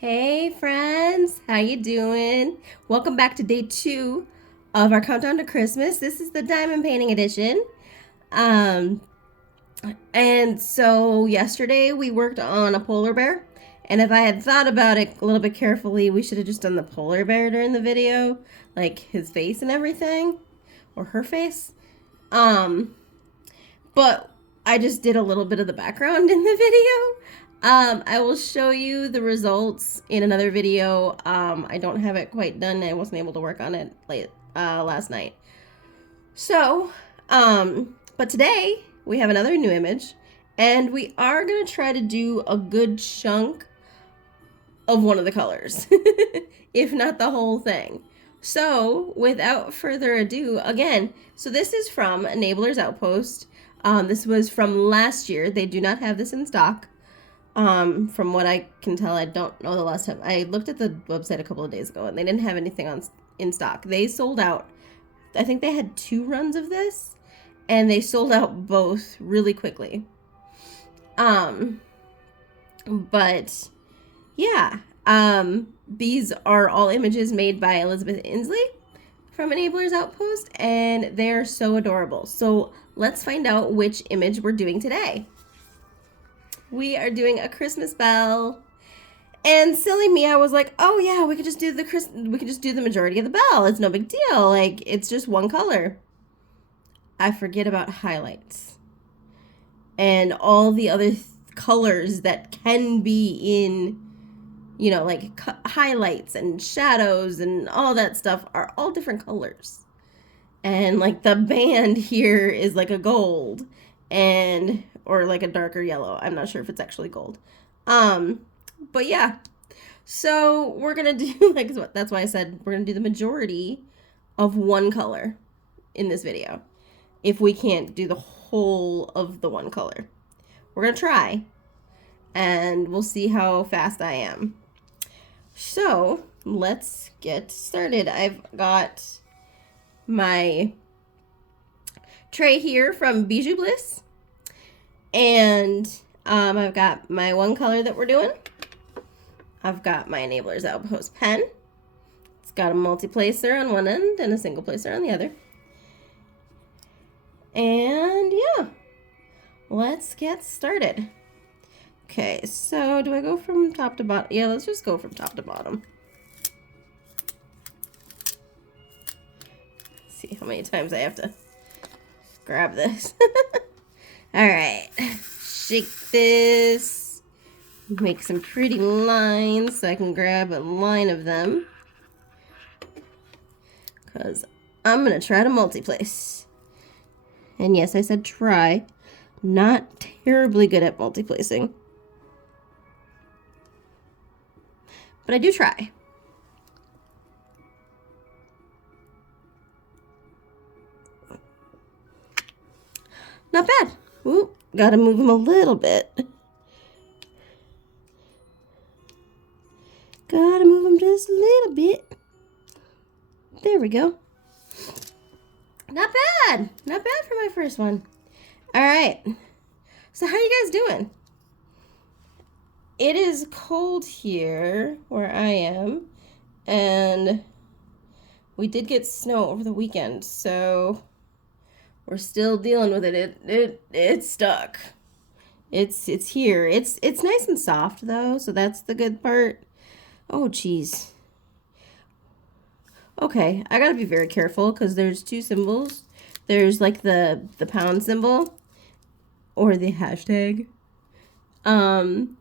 Hey friends, how you doing? Welcome back to day 2 of our countdown to Christmas. This is the diamond painting edition. Um and so yesterday we worked on a polar bear, and if I had thought about it a little bit carefully, we should have just done the polar bear during the video, like his face and everything, or her face. Um but I just did a little bit of the background in the video. I will show you the results in another video. I don't have it quite done. I wasn't able to work on it last night. So, but today we have another new image, and we are gonna try to do a good chunk of one of the colors, if not the whole thing. So, without further ado, again, so this is from Enabler's Outpost. This was from last year. They do not have this in stock. From what I can tell, I don't know the last time. I looked at the website a couple of days ago, and they didn't have anything in stock. They sold out. I think they had 2 runs of this, and they sold out both really quickly. But yeah, these are all images made by Elizabeth Inslee from Enabler's Outpost, and they're so adorable. So let's find out which image we're doing today. We are doing a Christmas bell. And silly me, I was like, oh yeah, we could just do the majority of the bell. It's no big deal. Like, it's just one color. I forget about highlights and all the other colors that can be in, like highlights and shadows and all that stuff are all different colors. And like the band here is like a gold or like a darker yellow. I'm not sure if it's actually gold. But yeah. So we're gonna do that's why I said we're gonna do the majority of one color in this video. If we can't do the whole of the one color, we're gonna try, and we'll see how fast I am. So let's get started. I've got my tray here from Bijou Bliss, and I've got my one color that we're doing. I've got my Enabler's Outpost pen. It's got a multi-placer on one end and a single placer on the other. And yeah, let's get started. Okay, so do I go from top to bottom? Yeah, let's just go from top to bottom. Let's see how many times I have to grab this. All right, shake this. Make some pretty lines so I can grab a line of them, because I'm going to try to multi-place. And yes, I said try. Not terribly good at multi-placing, but I do try. Not bad. Ooh, gotta move them a little bit. Gotta move them just a little bit. There we go. Not bad. Not bad for my first one. All right. So how are you guys doing? It is cold here where I am, and we did get snow over the weekend, so we're still dealing with it. It's stuck. It's here. It's nice and soft though, so that's the good part. Oh, geez. Okay, I gotta be very careful because there's 2 symbols. There's like the pound symbol or the hashtag. And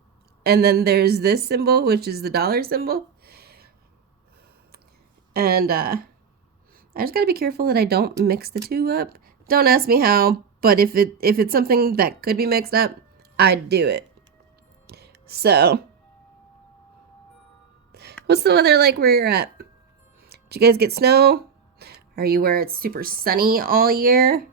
then there's this symbol, which is the dollar symbol. And I just gotta be careful that I don't mix the 2 up. Don't ask me how, but if it's something that could be mixed up, I'd do it. So, what's the weather like where you're at? Did you guys get snow? Are you where it's super sunny all year?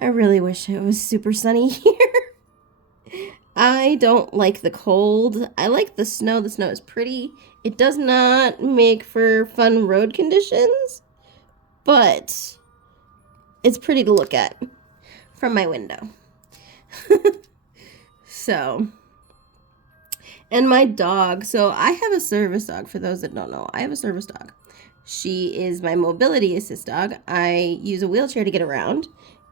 I really wish it was super sunny here. I don't like the cold. I like the snow. The snow is pretty. It does not make for fun road conditions, but it's pretty to look at from my window. So, And my dog, so I have a service dog, for those that don't know. I have a service dog. She is my mobility assist dog. I use a wheelchair to get around,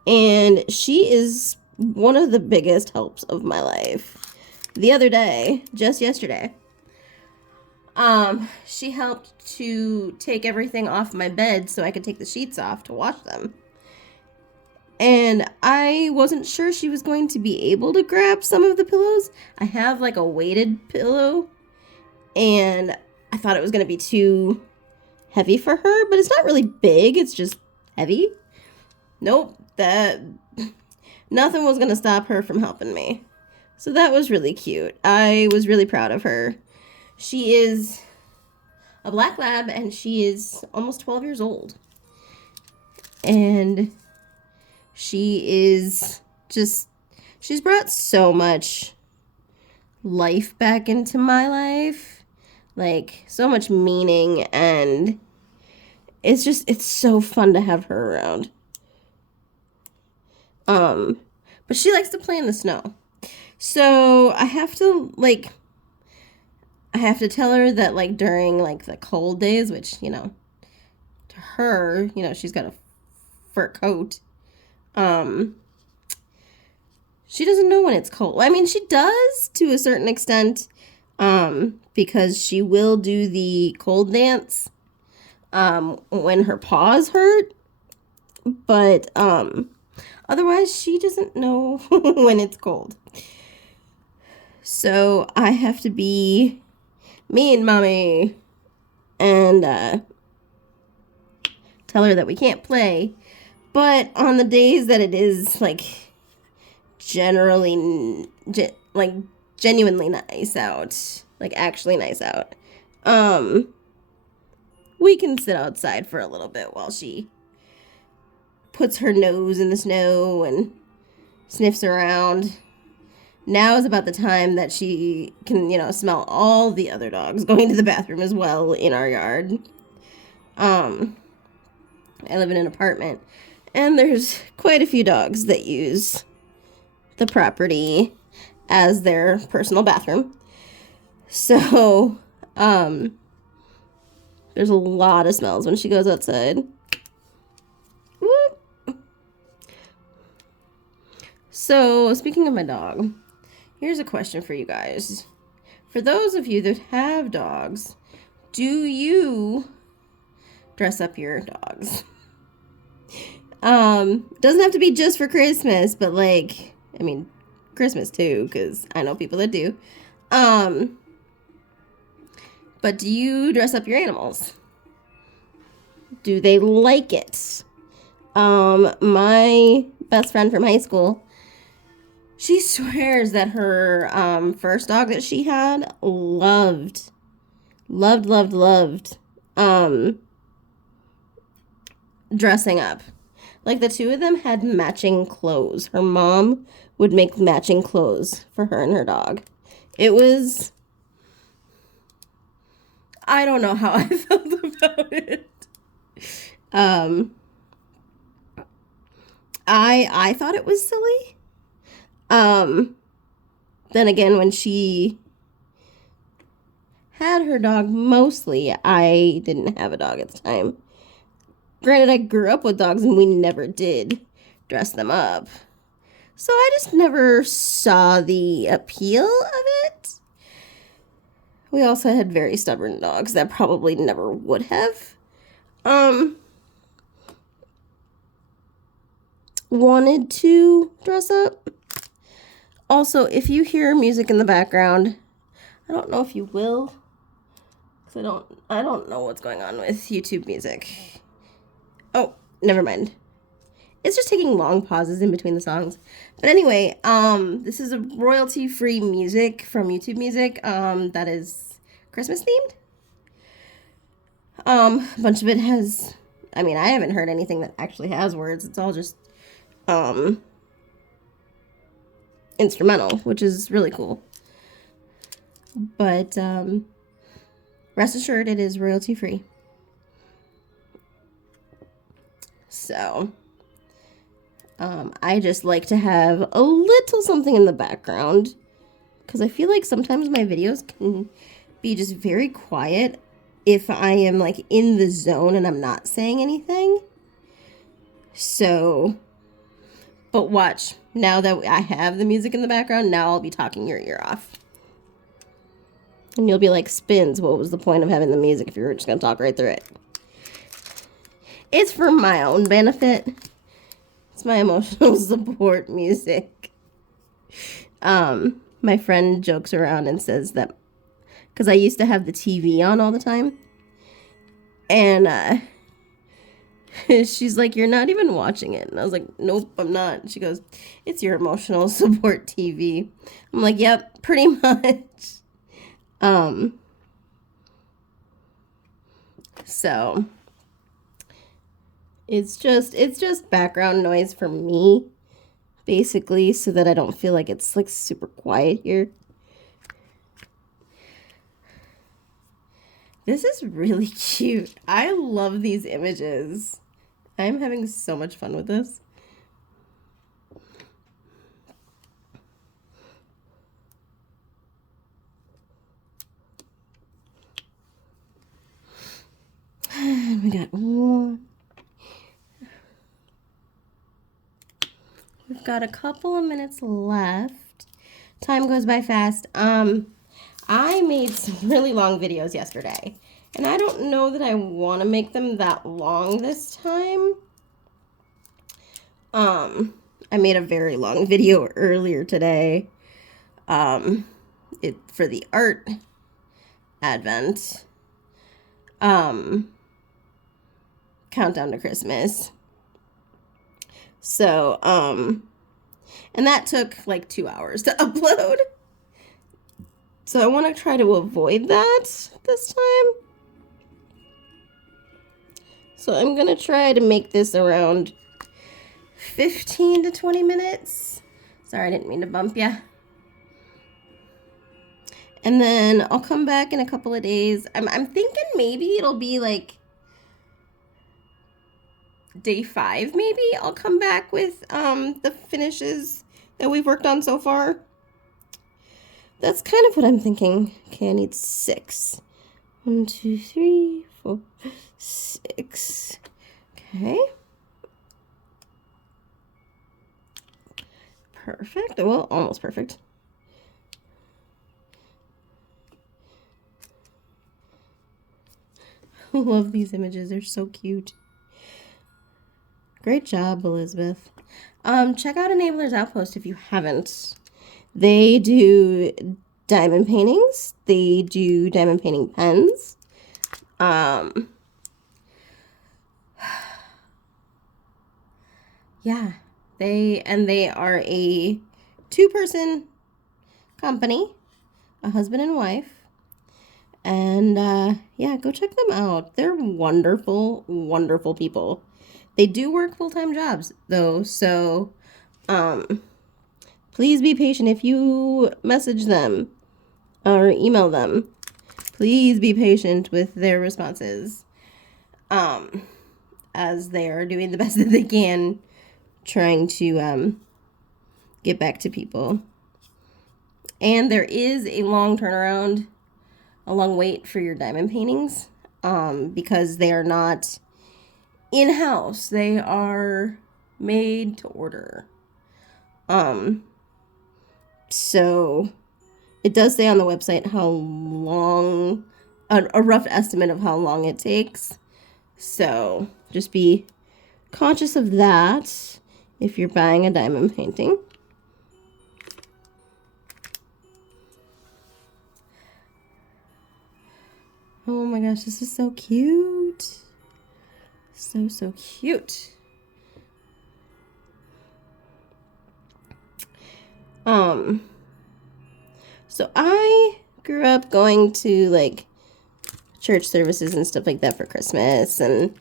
and she is one of the biggest helps of my life. The other day, just yesterday, she helped to take everything off my bed so I could take the sheets off to wash them. And I wasn't sure she was going to be able to grab some of the pillows. I have like a weighted pillow, and I thought it was going to be too heavy for her, but it's not really big, it's just heavy. Nope, nothing was going to stop her from helping me. So that was really cute. I was really proud of her. She is a black lab, and she is almost 12 years old. And she's brought so much life back into my life. Like, so much meaning, and it's so fun to have her around. But she likes to play in the snow. So I have to tell her that, like, during, like, the cold days, which, you know, to her, you know, she's got a fur coat. She doesn't know when it's cold. I mean, she does to a certain extent, because she will do the cold dance, when her paws hurt, but, otherwise she doesn't know when it's cold. So I have to be mean mommy and, tell her that we can't play. But on the days that it is, like, genuinely nice out, like, actually nice out, we can sit outside for a little bit while she puts her nose in the snow and sniffs around. Now is about the time that she can, you know, smell all the other dogs going to the bathroom as well in our yard. I live in an apartment, and there's quite a few dogs that use the property as their personal bathroom. So, there's a lot of smells when she goes outside. Whoop. So, speaking of my dog, here's a question for you guys. For those of you that have dogs, do you dress up your dogs? Doesn't have to be just for Christmas, but, like, I mean, Christmas too, because I know people that do. But do you dress up your animals? Do they like it? My best friend from high school, she swears that her first dog that she had loved dressing up. Like, the two of them had matching clothes. Her mom would make matching clothes for her and her dog. It was, I don't know how I felt about it. I thought it was silly. Then again, when she had her dog, mostly, I didn't have a dog at the time. Granted, I grew up with dogs, and we never did dress them up. So I just never saw the appeal of it. We also had very stubborn dogs that probably never would have wanted to dress up. Also, if you hear music in the background, I don't know if you will, because I don't know what's going on with YouTube music. Oh, never mind. It's just taking long pauses in between the songs. But anyway, this is a royalty-free music from YouTube Music, that is Christmas themed. A bunch of it has, I mean, I haven't heard anything that actually has words. It's all just, instrumental, which is really cool. But, rest assured, it is royalty-free. So, I just like to have a little something in the background, because I feel like sometimes my videos can be just very quiet if I am like in the zone and I'm not saying anything. So, but watch, now that I have the music in the background, now I'll be talking your ear off. And you'll be like, Spinz, what was the point of having the music if you were just going to talk right through it? It's for my own benefit. It's my emotional support music. My friend jokes around and says that, because I used to have the TV on all the time. And she's like, you're not even watching it. And I was like, nope, I'm not. And she goes, it's your emotional support TV. I'm like, yep, pretty much. So it's just background noise for me, basically, so that I don't feel like it's like super quiet here. This is really cute. I love these images. I'm having so much fun with this. We got one. We've got a couple of minutes left. Time goes by fast. I made some really long videos yesterday, and I don't know that I want to make them that long this time. I made a very long video earlier today, for the art advent, countdown to Christmas. So, and that took like 2 hours to upload. So I want to try to avoid that this time. So I'm going to try to make this around 15 to 20 minutes. Sorry, I didn't mean to bump you. And then I'll come back in a couple of days. I'm thinking maybe it'll be like day 5, maybe. I'll come back with the finishes that we've worked on so far. That's kind of what I'm thinking. Okay, I need 6. 1, 2, 3, 4, 6. Okay. Perfect. Well, almost perfect. I love these images. They're so cute. Great job, Elizabeth. Check out Enabler's Outpost if you haven't. They do diamond paintings. They do diamond painting pens. Yeah, they are a 2-person company, a husband and wife. And yeah, go check them out. They're wonderful, wonderful people. They do work full-time jobs though, so please be patient if you message them or email them. Please be patient with their responses, as they are doing the best that they can, trying to get back to people. And there is a long turnaround, a long wait for your diamond paintings, because they are not in-house. They are made to order. So it does say on the website how long, a rough estimate of how long it takes. So just be conscious of that if you're buying a diamond painting. Oh my gosh, this is so cute. So cute. So I grew up going to like church services and stuff like that for Christmas, and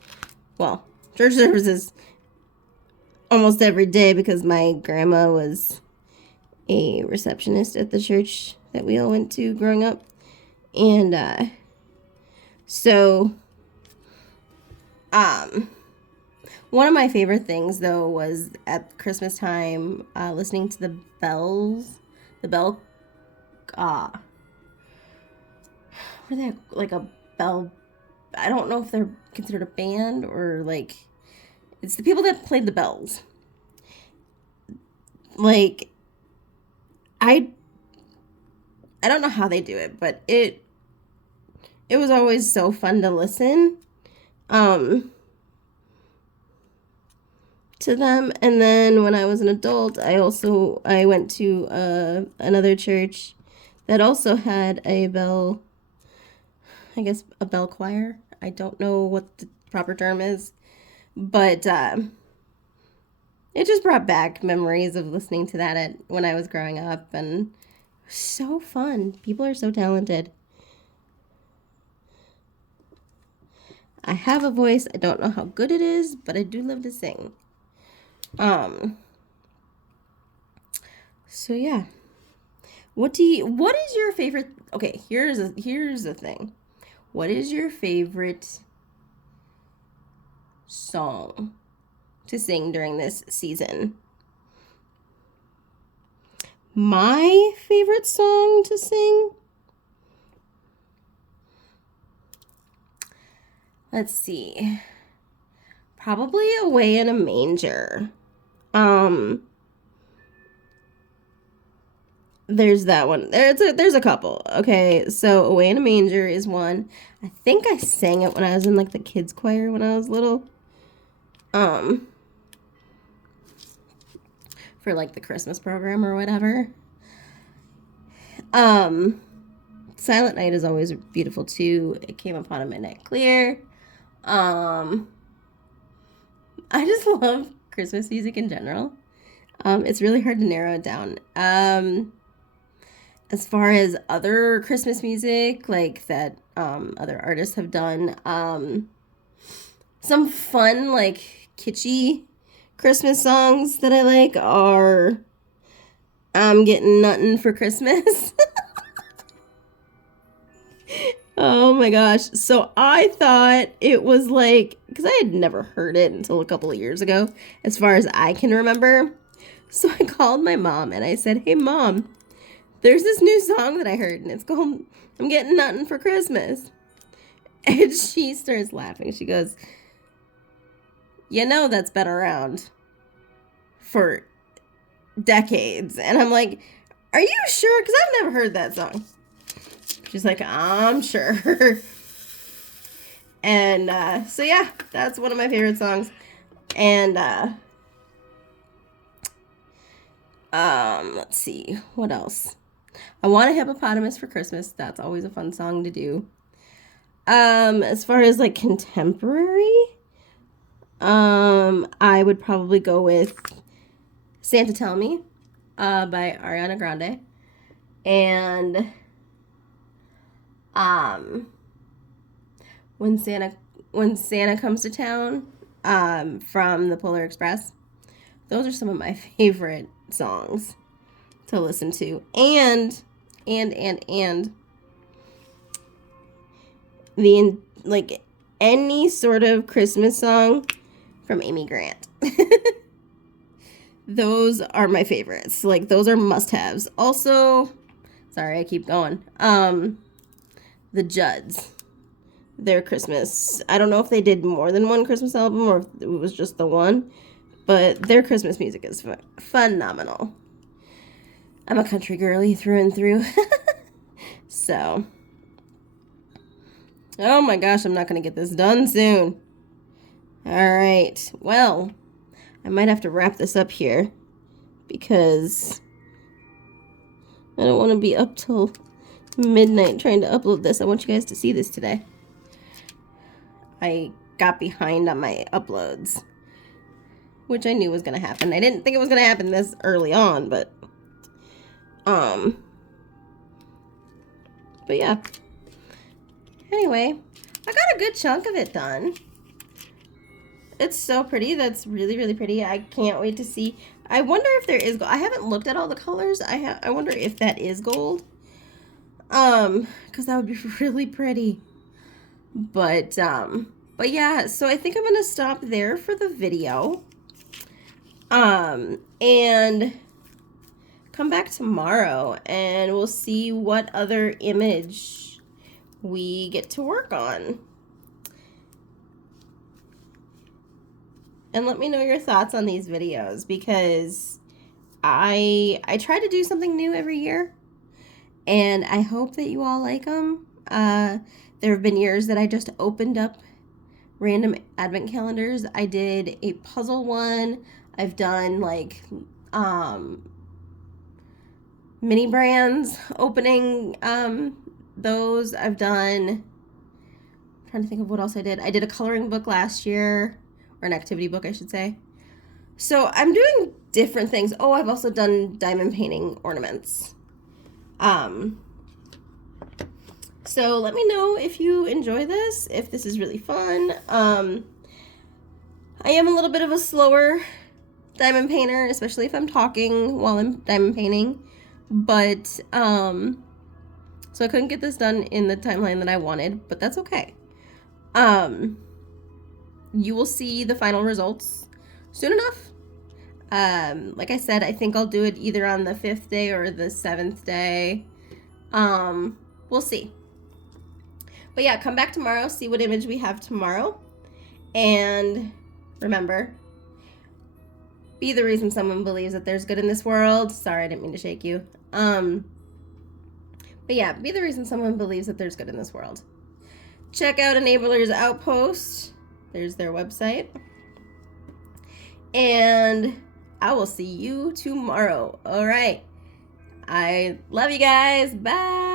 well, church services almost every day because my grandma was a receptionist at the church that we all went to growing up. And so one of my favorite things though was at Christmas time listening to the bell what are they, like a bell, I don't know if they're considered a band or like, it's the people that played the bells. Like, I don't know how they do it, but it was always so fun to listen to them. And then when I was an adult, I went to another church that also had a bell, I guess a bell choir. I don't know what the proper term is, but it just brought back memories of listening to that when I was growing up, and so fun. People are so talented. I have a voice. I don't know how good it is, but I do love to sing. So yeah. What is your favorite? Okay, here's the thing. What is your favorite song to sing during this season? My favorite song to sing? Let's see. Probably Away in a Manger. There's that one. There's a couple. Okay, so Away in a Manger is one. I think I sang it when I was in like the kids choir when I was little. For like the Christmas program or whatever. Silent Night is always beautiful too. It Came Upon a Midnight Clear. I just love Christmas music in general. It's really hard to narrow it down. As far as other Christmas music, like that other artists have done, some fun, like kitschy Christmas songs that I like are I'm Getting Nuttin' for Christmas. Oh my gosh. So I thought it was like, because I had never heard it until a couple of years ago, as far as I can remember. So I called my mom and I said, "Hey mom, there's this new song that I heard and it's called I'm Getting Nuttin' for Christmas." And she starts laughing. She goes, "You know that's been around for decades." And I'm like, "Are you sure? Because I've never heard that song." She's like, "I'm sure." And so yeah, that's one of my favorite songs. And let's see, what else? I Want a Hippopotamus for Christmas. That's always a fun song to do. As far as like contemporary, I would probably go with Santa Tell Me by Ariana Grande. And When Santa Comes to Town from the Polar Express. Those are some of my favorite songs to listen to. And the like any sort of Christmas song from Amy Grant. Those are my favorites. Like those are must-haves. Also, sorry, I keep going. The Judds. Their Christmas. I don't know if they did more than one Christmas album or if it was just the one, but their Christmas music is phenomenal. I'm a country girly through and through. So, oh my gosh, I'm not going to get this done soon. All right. Well, I might have to wrap this up here because I don't want to be up till midnight trying to upload this. I want you guys to see this today. I got behind on my uploads, which I knew was going to happen. I didn't think it was going to happen this early on, but yeah. Anyway, I got a good chunk of it done. It's so pretty. That's really, really pretty. I can't wait to see. I wonder if there is gold. I haven't looked at all the colors. I wonder if that is gold. Because that would be really pretty. But yeah, so I think I'm going to stop there for the video. And come back tomorrow and we'll see what other image we get to work on. And let me know your thoughts on these videos, because I try to do something new every year, and I hope that you all like them. There have been years that I just opened up random advent calendars. I did a puzzle one. I've done like mini brands opening those. I've done, I'm trying to think of what else I did. I did a coloring book last year, or an activity book, I should say. So I'm doing different things. Oh, I've also done diamond painting ornaments. So let me know if you enjoy this, if this is really fun. I am a little bit of a slower diamond painter, especially if I'm talking while I'm diamond painting. But, so I couldn't get this done in the timeline that I wanted, but that's okay. You will see the final results soon enough. Like I said, I think I'll do it either on the 5th day or the 7th day. We'll see. But yeah, come back tomorrow, see what image we have tomorrow. And remember, be the reason someone believes that there's good in this world. Sorry, I didn't mean to shake you. But yeah, be the reason someone believes that there's good in this world. Check out Enabler's Outpost. There's their website. And I will see you tomorrow. All right. I love you guys. Bye.